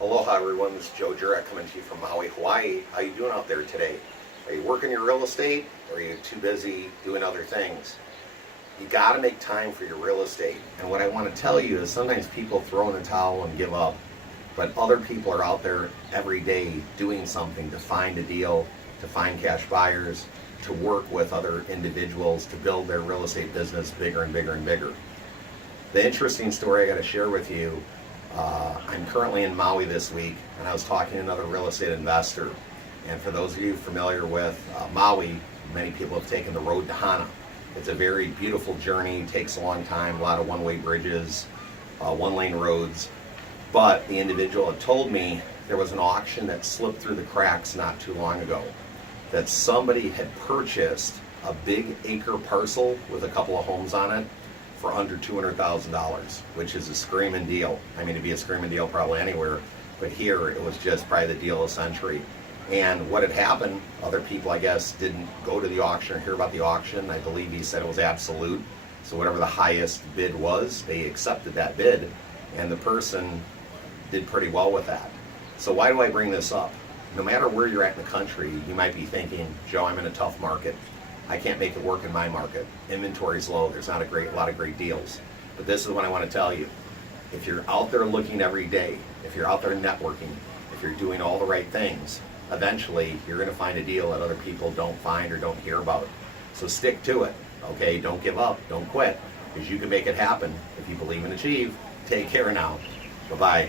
Aloha everyone, this is Joe Jurek coming to you from Maui, Hawaii. How you doing out there today? Are you working your real estate or are you too busy doing other things? You got to make time for your real estate. And what I want to tell you is sometimes people throw in the towel and give up, but other people are out there every day doing something to find a deal, to find cash buyers, to work with other individuals to build their real estate business bigger and bigger and bigger. The interesting story I got to share with you, I'm currently in Maui this week, and I was talking to another real estate investor. And for those of you familiar with Maui, many people have taken the road to Hana. It's a very beautiful journey, takes a long time, a lot of one-way bridges, one-lane roads. But the individual had told me there was an auction that slipped through the cracks not too long ago, that somebody had purchased a big acre parcel with a couple of homes on it for under $200,000, which is a screaming deal. I mean, it'd be a screaming deal probably anywhere, but here it was just probably the deal of the century. And what had happened, other people, I guess, didn't go to the auction or hear about the auction. I believe he said it was absolute. So whatever the highest bid was, they accepted that bid, and the person did pretty well with that. So why do I bring this up? No matter where you're at in the country, you might be thinking, Joe, I'm in a tough market. I can't make it work in my market. Inventory's low. There's not a lot of great deals. But this is what I want to tell you. If you're out there looking every day, if you're out there networking, if you're doing all the right things, eventually you're going to find a deal that other people don't find or don't hear about. So stick to it, okay? Don't give up. Don't quit, because you can make it happen if you believe and achieve. Take care now. Bye-bye.